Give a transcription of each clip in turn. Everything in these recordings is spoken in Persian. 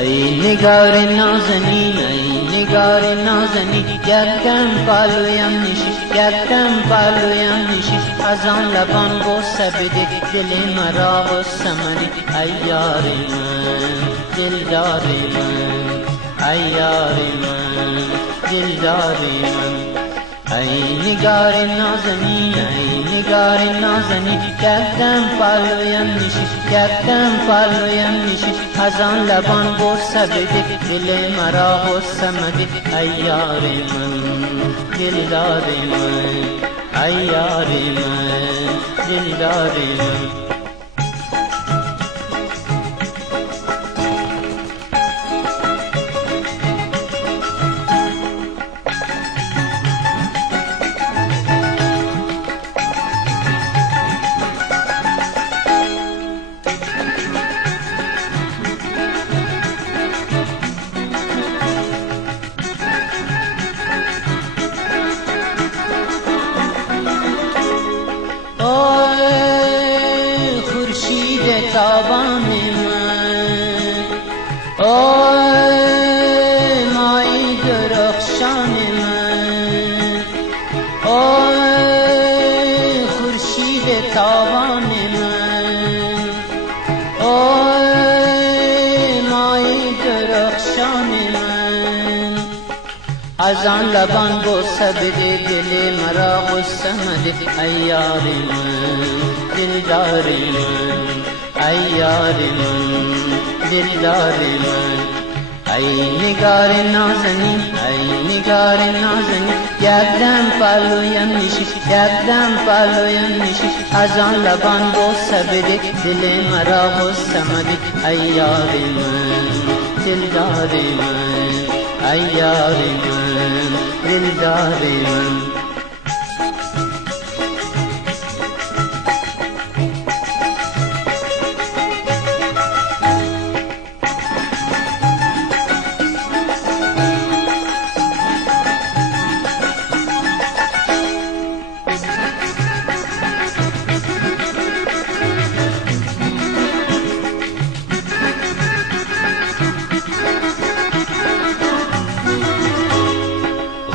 ای نگار نازنین ای نگار نازنین یکم بالویم نشی یکم بالویم نشی از آن لبان بوسه بده دل مرا غصه منی ای یار من دلدار من ای یار من دلدار من ای نگار نازنین ای نگار نازنین یکدم پالویم نشی یکدم پالویم نشی از آن لبان بوسه بده دل مرا غصه مده ای یار من دلدار من ای یار من دلدار من تابان من اوی مای درخشان من اوی خورشید تابان من اوی مای درخشان من از آن لبان بوسه بده دل مرا غصه مده ای یار من دلدار من ای یار من دلدار من ای نگار نازنین ای نگار نازنین یکدم پالویم نشی یکدم پالویم نشی از آن لبان بوسه بده دل مرا غصه مده ای یار من دلدار من ای یار من دلدار من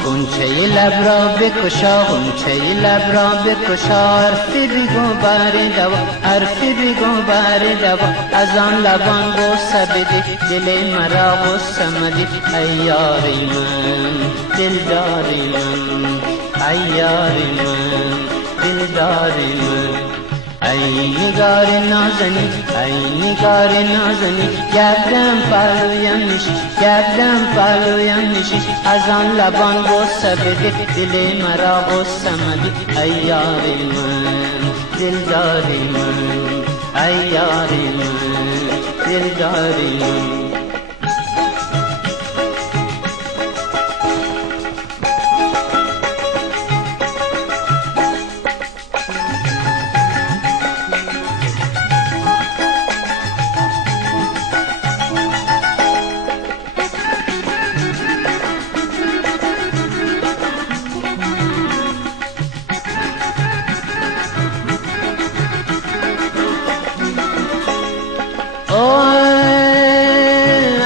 غنچه لب را بکشا غنچه لب را بکشا حرف بگو بر دوا حرف بگو بر دوا از آن لبان بوسه بده دل مرا غصه مده ای یار من دلدار من ای یار من دلدار من ای نگار نازنین ای نگار نازنین یکدم پالویم نشی یکدم پالویم نشی از آن لبان بوسه بده دل مرا غصه مده ای یار من دلدار من ای یار من دلدار من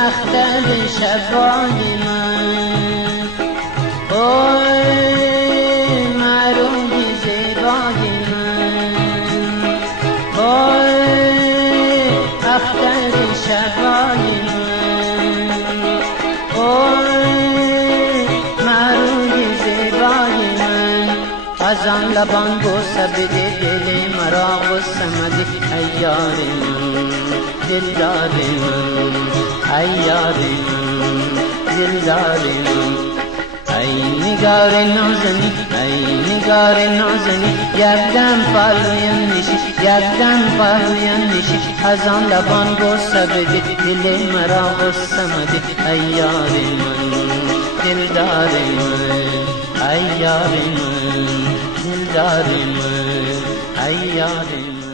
اختر شبای من اوی معروف زیبای من اوی اختر شبای من اوی معروف زیبای من از آن لبان بوسه بده دل مرا غصه مده ای یار من دلدار من ای یار من دلدار من ای نگار نازنین ای نگار نازنین یکدم پالویم نشی یکدم پالویم نشی از آن لبان بوسه بده دل مرا غصه مده ای یار من دلدار من ای یار من دلدار من ای یار من